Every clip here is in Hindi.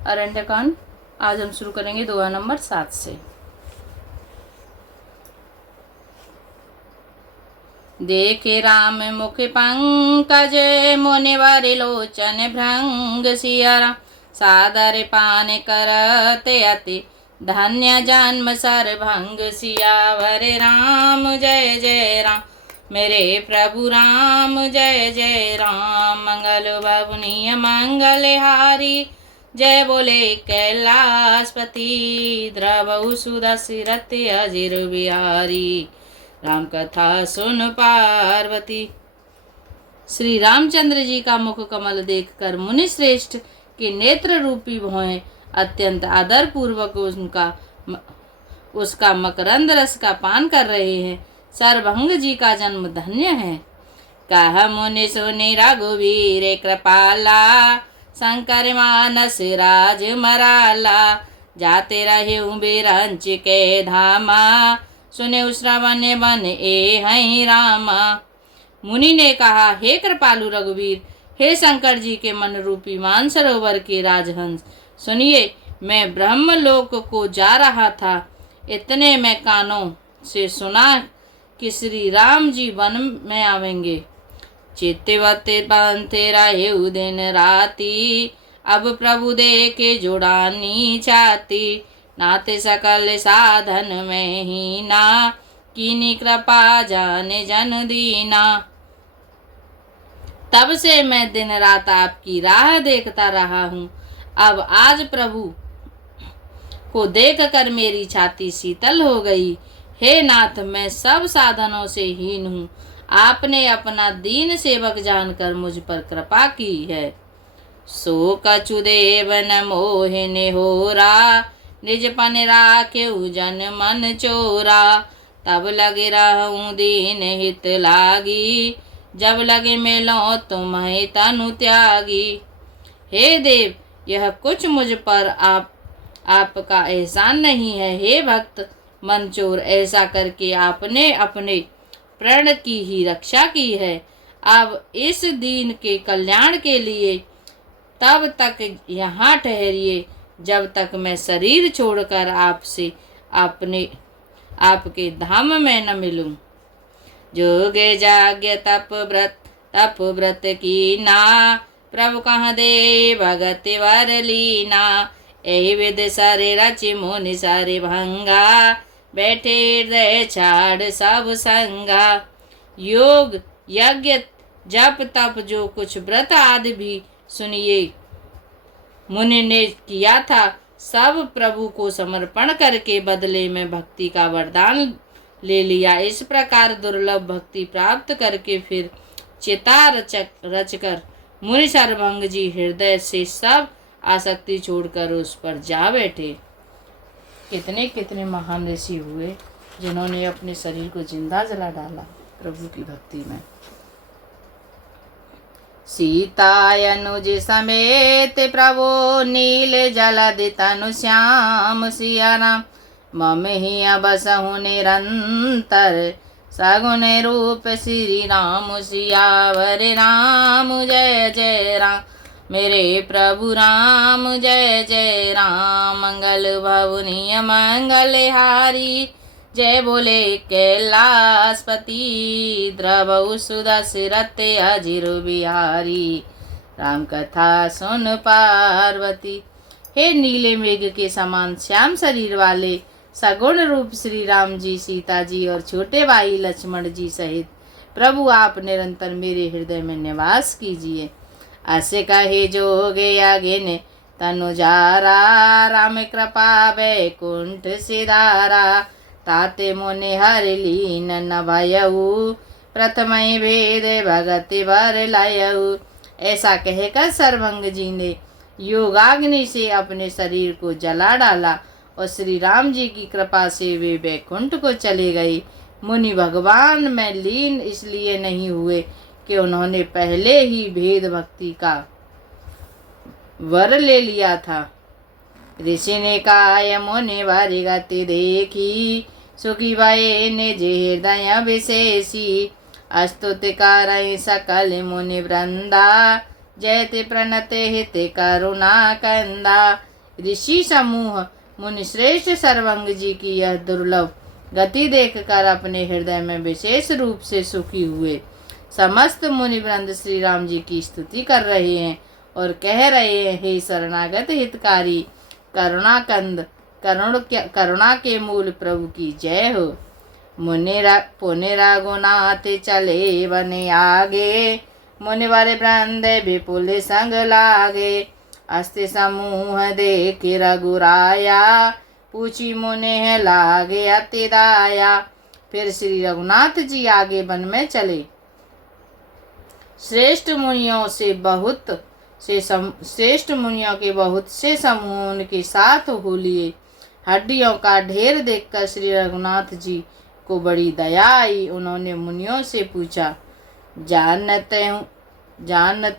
अरण्यकांड। आज हम शुरू करेंगे दोहा नंबर 7 से। देखे राम मुख पंकज मुनिवर लोचन भृंग सिया सादर पान करते अति धन्य जन्म सर भंग सियावर राम जय जय राम मेरे प्रभु राम जय जय राम मंगल भवनीय मंगलहारी जय बोले कैलाशपति द्रवहु सुदशरथ अजिर बिहारी राम कथा सुन पार्वती। श्री रामचंद्र जी का मुख कमल देखकर मुनि श्रेष्ठ के नेत्र रूपी भौएं अत्यंत आदर पूर्वक उसका मकरंद रस का पान कर रहे हैं। सरभंग जी का जन्म धन्य है। कह मुनि सुनि रघुवीर कृपाला शंकर मानस राज मराला जाते रहे बिरंच के धामा सुने श्रवण बन ए हई रामा। मुनि ने कहा, हे कृपालु रघुवीर, हे शंकर जी के मन रूपी मानसरोवर के राजहंस, सुनिए, मैं ब्रह्मलोक को जा रहा था। इतने में कानों से सुना कि श्री राम जी वन में आवेंगे। चित्तवते बनते रहे दिन राती अब प्रभु देखे जुड़ानी चाहती नाते सकल साधन में ही ना कीनी कृपा जाने जन दीना। तब से मैं दिन रात आपकी राह देखता रहा हूँ। अब आज प्रभु को देखकर मेरी छाती शीतल हो गई। हे नाथ, मैं सब साधनों से हीन हूँ। आपने अपना दीन सेवक जानकर मुझ पर कृपा की है। सो कछुदेव न मोहिने होरा निज पन राखे जन मन चोरा तब लगे रहूं दीन हित लागी जब लगे मिलो तुम्हें तनु त्यागी। हे देव, यह कुछ मुझ पर आपका एहसान नहीं है। हे भक्त मनचोर, ऐसा करके आपने अपने प्राण की ही रक्षा की है। अब इस दीन के कल्याण के लिए तब तक यहाँ ठहरिए जब तक मैं शरीर छोड़कर आपसे आपके धाम में न मिलूं। जोगे जाग्य तप व्रत की ना प्रभु कहाँ दे भगत वर लीना। यही विध सारे रचि मुनि सारे भंगा बैठे हृदय छाड़ सब संगा। योग यज्ञ जप तप जो कुछ व्रत आदि भी सुनिए मुनि ने किया था, सब प्रभु को समर्पण करके बदले में भक्ति का वरदान ले लिया। इस प्रकार दुर्लभ भक्ति प्राप्त करके फिर चिता रचकर मुनि सरभंग जी हृदय से सब आसक्ति छोड़कर उस पर जा बैठे। कितने कितने महान ऋषि हुए जिन्होंने अपने शरीर को जिंदा जला डाला प्रभु की भक्ति में। सीता अनुज समेत प्रभु नील जलधि तनु श्याम सिया राम मम ही बसहु निरंतर सगुन रूप श्री राम सियावर राम जय जय राम मेरे प्रभु राम जय जय राम मंगल भवनीय मंगलहारी जय बोले कैलाशपति द्रवहु सुदशरथ अजिर बिहारी राम कथा सुन पार्वती। हे नीले मेघ के समान श्याम शरीर वाले सगुण रूप श्री राम जी, सीता जी और छोटे भाई लक्ष्मण जी सहित प्रभु आप निरंतर मेरे हृदय में निवास कीजिए। ऐसे कहे जोगे आगे तनुजारा राम कृपा बैकुंठ सिधारा ताते मुनि हर लीन न भयऊ प्रथम भेद भगति भर लायऊ। ऐसा कहकर सरभंग जी ने योगाग्नि से अपने शरीर को जला डाला और श्री राम जी की कृपा से वे बैकुंठ को चले गए। मुनि भगवान में लीन इसलिए नहीं हुए कि उन्होंने पहले ही भेद भक्ति का वर ले लिया था। ऋषि ने कहा, मुनि वारी गति देखी सुखी भये निज हृदय विशेषी अस्तुति करई सकल मुनि वृंदा जयति प्रणत हित करुणा कंदा। ऋषि समूह मुनि श्रेष्ठ सर्वंग जी की यह दुर्लभ गति देखकर अपने हृदय में विशेष रूप से सुखी हुए। समस्त मुनि वृंद श्री राम जी की स्तुति कर रहे हैं और कह रहे हैं, हे शरणागत हितकारी, करुणा के मूल प्रभु की जय हो। पुण्य रघुनाथ चले बने आगे, मुनिवर वृंद विपुल संग लागे। अस्ति समूह देख रघुराया, पूछी मुने लागे अति दाया। फिर श्री रघुनाथ जी आगे वन में चले। श्रेष्ठ मुनियों के बहुत से समूह उनके साथ हो लिए। हड्डियों का ढेर देखकर श्री रघुनाथ जी को बड़ी दया आई। उन्होंने मुनियों से पूछा, जानत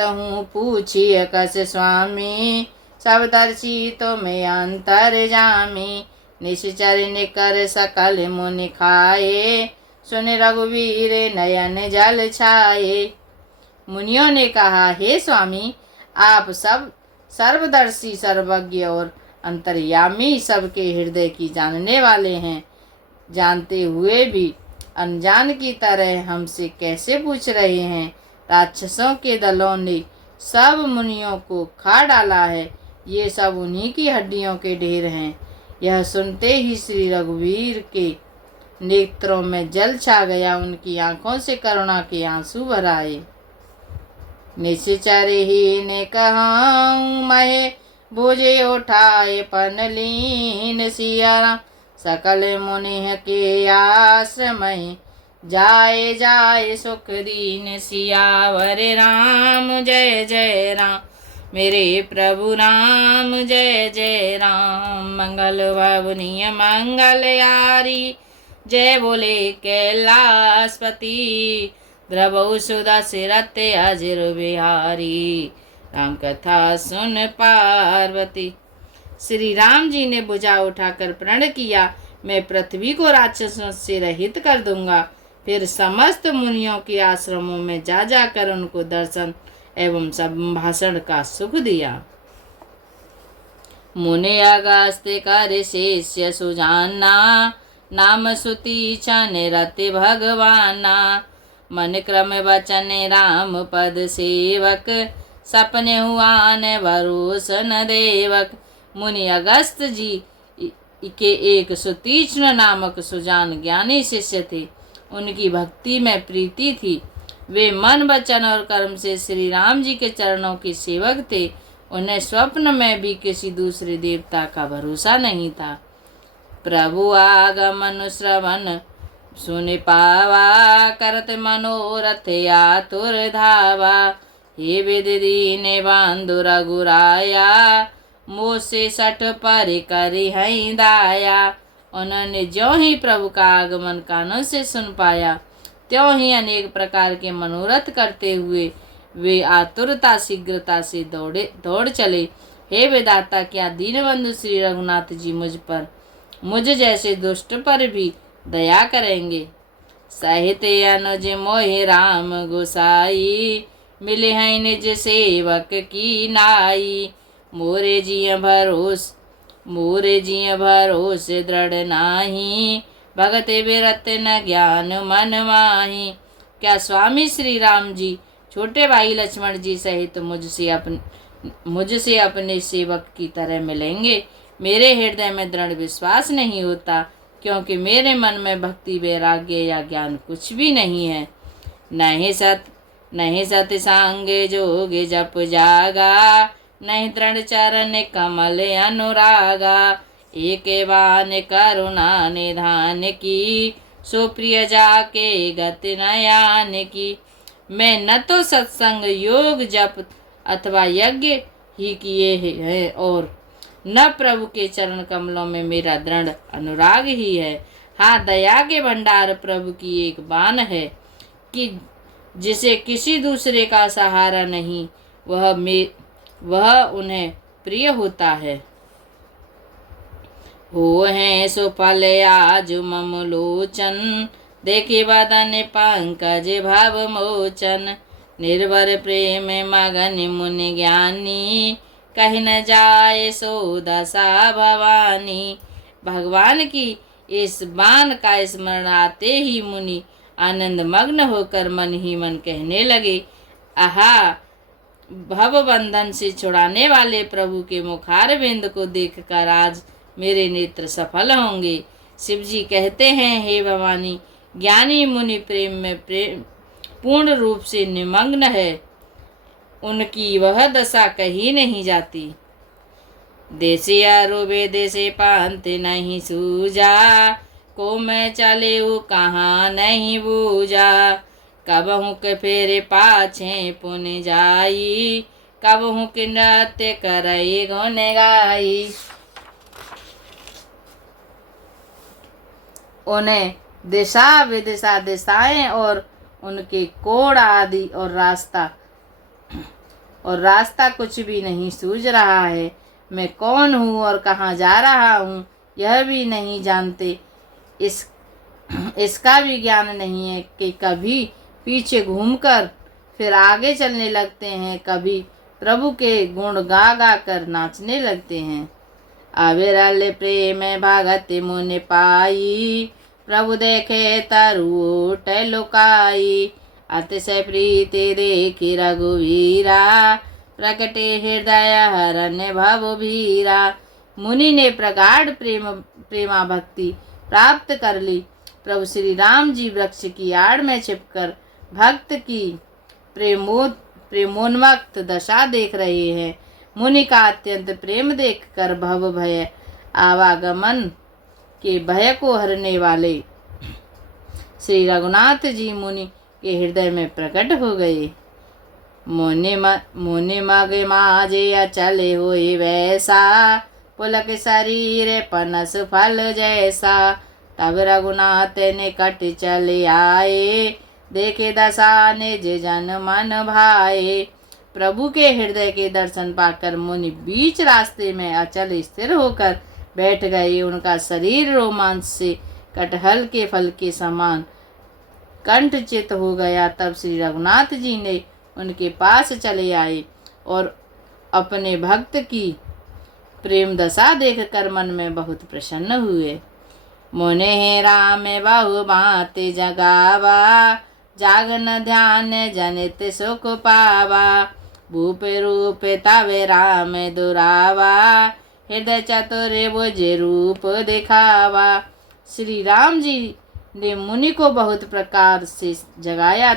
हूँ पूछिए कस स्वामी, सब दर्शी तो मैं अंतर जामी। निश्चर निकर सकल मुनि खाए, सुन रघुवीर नयन जल छाए। मुनियों ने कहा, हे स्वामी, आप सब सर्वदर्शी, सर्वज्ञ और अंतर्यामी, सबके हृदय की जानने वाले हैं। जानते हुए भी अनजान की तरह हमसे कैसे पूछ रहे हैं? राक्षसों के दलों ने सब मुनियों को खा डाला है। ये सब उन्हीं की हड्डियों के ढेर हैं। यह सुनते ही श्री रघुवीर के नेत्रों में जल छा गया। उनकी आंखों से करुणा के आंसू भर आए। निश्चर ही ने कहूँ महे, भुजे उठाए पनलीन सिया। सकल मुनि के आश्रमय, जाए जाए सुख दीन। सियावर राम जय जय राम, मेरे प्रभु राम जय जय राम। मंगल भवनीय मंगल यारी, जय बोले कैलाशपति। द्रवौ सुदा सिरते अजिर बिहारी, राम कथा सुन पार्वती। श्री राम जी ने भुजा उठाकर प्रण किया, मैं पृथ्वी को राक्षसों से रहित कर दूंगा। फिर समस्त मुनियों के आश्रमों में जा जाकर उनको दर्शन एवं संभाषण का सुख दिया। मुनि अगस्त कर शिष्य सुजाना, नाम सुति चन रति भगवाना। मन क्रम वचन राम पद सेवक, सपने हुआ न भरोसन देवक। मुनि अगस्त जी के एक सुतीक्ष्ण नामक सुजान ज्ञानी शिष्य थे। उनकी भक्ति में प्रीति थी। वे मन वचन और कर्म से श्री राम जी के चरणों के सेवक थे। उन्हें स्वप्न में भी किसी दूसरे देवता का भरोसा नहीं था। प्रभु आगमन श्रवण सुन पावा, करत मनोरथ आतुर धावा। हे विधि दीन बांधु रघुराया, मोह से सठ पर करी हई दाया। उन्होंने ज्यों ही प्रभु का आगमन कानों से सुन पाया, त्यों ही अनेक प्रकार के मनोरथ करते हुए वे आतुरता शीघ्रता से दौड़ चले। हे विधाता, क्या दीनबंधु श्री रघुनाथ जी मुझ जैसे दुष्ट पर भी दया करेंगे। सहिते अनुज मोहि राम गोसाई, मिले हैं निज सेवक की नाई। मोरे जिय भरोस दृढ़ नाही, भगत बिरत न ज्ञान मन माही। क्या स्वामी श्री राम जी छोटे भाई लक्ष्मण जी सहित मुझसे अपने सेवक की तरह मिलेंगे? मेरे हृदय में दृढ़ विश्वास नहीं होता, क्योंकि मेरे मन में भक्ति, वैराग्य या ज्ञान कुछ भी नहीं है। नहीं सत सांग जोग जप जागा, नहीं दृढ़ चरण कमल अनुरागा। एक बान करुणा निधान की, सो प्रिय जाके गति नयान की। मैं न तो सत्संग, योग, जप अथवा यज्ञ ही किए हैं, और न प्रभु के चरण कमलों में मेरा दृढ़ अनुराग ही है। हाँ, दया के भंडार प्रभु की एक बान है कि जिसे किसी दूसरे का सहारा नहीं, वह उन्हें प्रिय होता है। हो हैं सुफल आज मम लोचन, देखे बदन पंकज भव मोचन। निर्भर प्रेम मगन मुनि ज्ञानी, कहीं न जाए सो दशा भवानी। भगवान की इस बाण का स्मरण आते ही मुनि आनंद मग्न होकर मन ही मन कहने लगे, आहा, भव बंधन से छुड़ाने वाले प्रभु के मुखार बिंद को देखकर आज मेरे नेत्र सफल होंगे। शिव जी कहते हैं, हे भवानी, ज्ञानी मुनि प्रेम पूर्ण रूप से निमग्न है, उनकी वह दशा कहीं नहीं जाती। देसिया रोबे देसे पांत नहीं सूझा, को मैं चले कहाँ नहीं बूझा। कब हूँ के फेरे पाछे पुन जाई, कब हूँ कि नृत्य करई गुन गाई। उन्हें दिशा विदिशा दिशाएं और उनके कोण आदि और रास्ता कुछ भी नहीं सूझ रहा है। मैं कौन हूँ और कहाँ जा रहा हूँ यह भी नहीं जानते। इसका भी ज्ञान नहीं है कि कभी पीछे घूमकर फिर आगे चलने लगते हैं, कभी प्रभु के गुण गा गा कर नाचने लगते हैं। अविरल प्रेम भगत मुनि पाई, प्रभु देखे तरुट लुकाई। अतिशय प्रीति देखी रघुवीरा, प्रकटे हृदय हरन भव भीरा। मुनि ने प्रगाढ़ प्रेमा भक्ति प्राप्त कर ली। प्रभु श्री राम जी वृक्ष की आड़ में छिपकर भक्त की प्रेमोन्मक्त दशा देख रहे हैं। मुनि का अत्यंत प्रेम देखकर भव भय आवागमन के भय को हरने वाले श्री रघुनाथ जी मुनि के हृदय में प्रकट हो गए। मुनि मग माजे अचले होए वैसा, पुलक शरीर पनस फल जैसा। तब रघुनाथ निकट चले आए, देखे दशा निज जन मन भाए। प्रभु के हृदय के दर्शन पाकर मुनि बीच रास्ते में अचल स्थिर होकर बैठ गए। उनका शरीर रोमांच से कटहल के फल के समान कंठचित हो गया। तब श्री रघुनाथ जी ने उनके पास चले आए और अपने भक्त की प्रेम दशा देखकर मन में बहुत प्रसन्न हुए। मुने राम बहु बात जगावा, जागन ध्यान जनित सुख पावा। भूप रूप तवे राम दुरावा, हृदय चतुर बुझ रूप दिखावा। श्री राम जी ने मुनि को बहुत प्रकार से जगाया,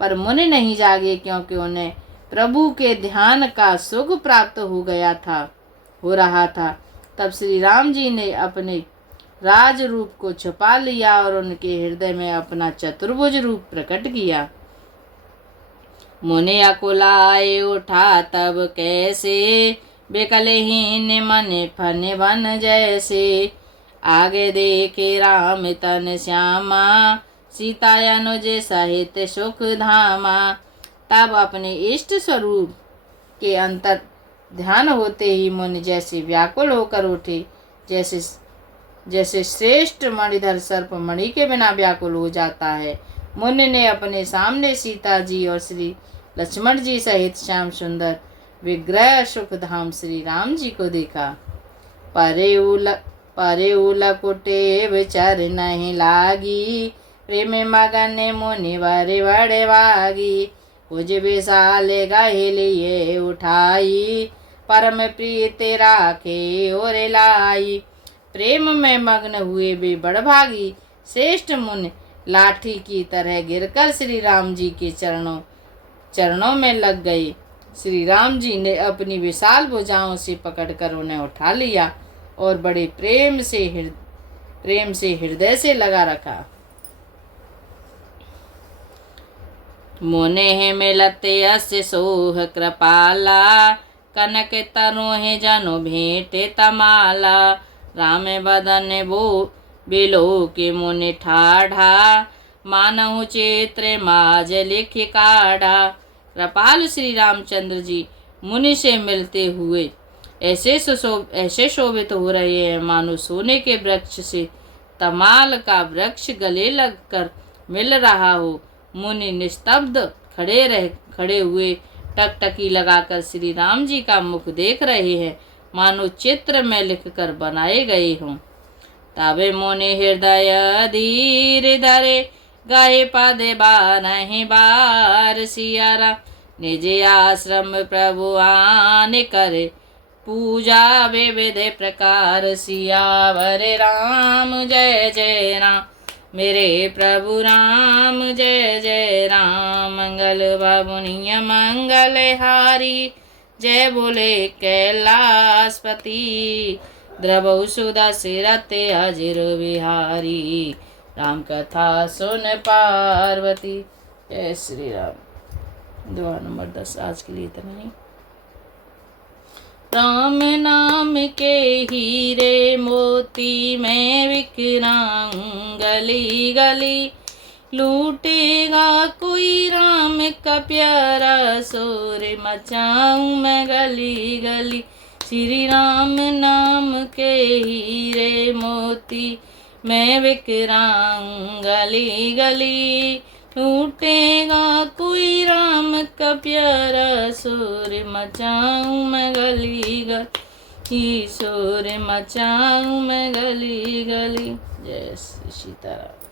पर मुनि नहीं जागे, क्योंकि उन्हें प्रभु के ध्यान का सुख प्राप्त हो रहा था। तब श्री राम जी ने अपने राज रूप को छुपा लिया और उनके हृदय में अपना चतुर्भुज रूप प्रकट किया। मुनि अकुलाए उठा तब कैसे, बेकलहीन मन फन बन जैसे। आगे देखे राम तन श्यामा, सीता अनुज सहित सुख धामा। तब अपने इष्ट स्वरूप के अंतर ध्यान होते ही मुनि जैसे व्याकुल होकर उठे, जैसे श्रेष्ठ मणिधर सर्प मणि के बिना व्याकुल हो जाता है। मुनि ने अपने सामने सीता जी और श्री लक्ष्मण जी सहित श्याम सुंदर विग्रह सुख धाम श्री राम जी को देखा। परे उलकुटे विचार नहीं लागी, प्रेम मगन मुनि बड़े बड़े वागी। उज विशाल गाहे लिए उठाई, परम प्रीति राखे और लाई। प्रेम में मग्न हुए वे बड़भागी श्रेष्ठ मुनि लाठी की तरह गिरकर श्री राम जी के चरणों में लग गए। श्री राम जी ने अपनी विशाल भुजाओं से पकड़कर उन्हें उठा लिया और बड़े प्रेम से हृदय से लगा रखा। मोने मिलते अस्य सोह कृपाला, कनक तरोहे जनो भेंटे तमाला। राम बदन बिलो के मुनि ठाढ़ा, मानहु चित्र माज लिख काढ़ा। कृपाल श्री रामचंद्र जी मुनि से मिलते हुए ऐसे शोभित हो रहे हैं मानो सोने के वृक्ष से तमाल का वृक्ष गले लगकर मिल रहा हो। मुनि निस्तब्ध खड़े हुए टकटकी लगाकर श्री राम जी का मुख देख रहे हैं, मानो चित्र में लिखकर बनाए गए हों। तबे मोने हृदय धीर धरे, गाये पादे बारह बार सियारा। निज आश्रम प्रभु आने करे, पूजा विविध प्रकार। सियावर राम जय जय राम, मेरे प्रभु राम जय जय राम। मंगल बाबुनिया मंगल हारी, जय बोले कैलाशपति। द्रवहु सुधा सिरते हाजिर बिहारी, राम कथा सुन पार्वती। जय श्री राम। दुआ नंबर 10 आज के लिए इतना ही। राम नाम के हीरे मोती मैं बिखराऊं गली गली, लूटेगा कोई राम का प्यारा, शोर मचाऊं मैं गली गली। श्री राम नाम के हीरे मोती मैं बिखराऊं गली गली, लूटेगा कोई राम का प्यारा, शोर मचाऊं मैं गली गली, शोर मचाऊं मैं गली गली। जय श्री सीताराम।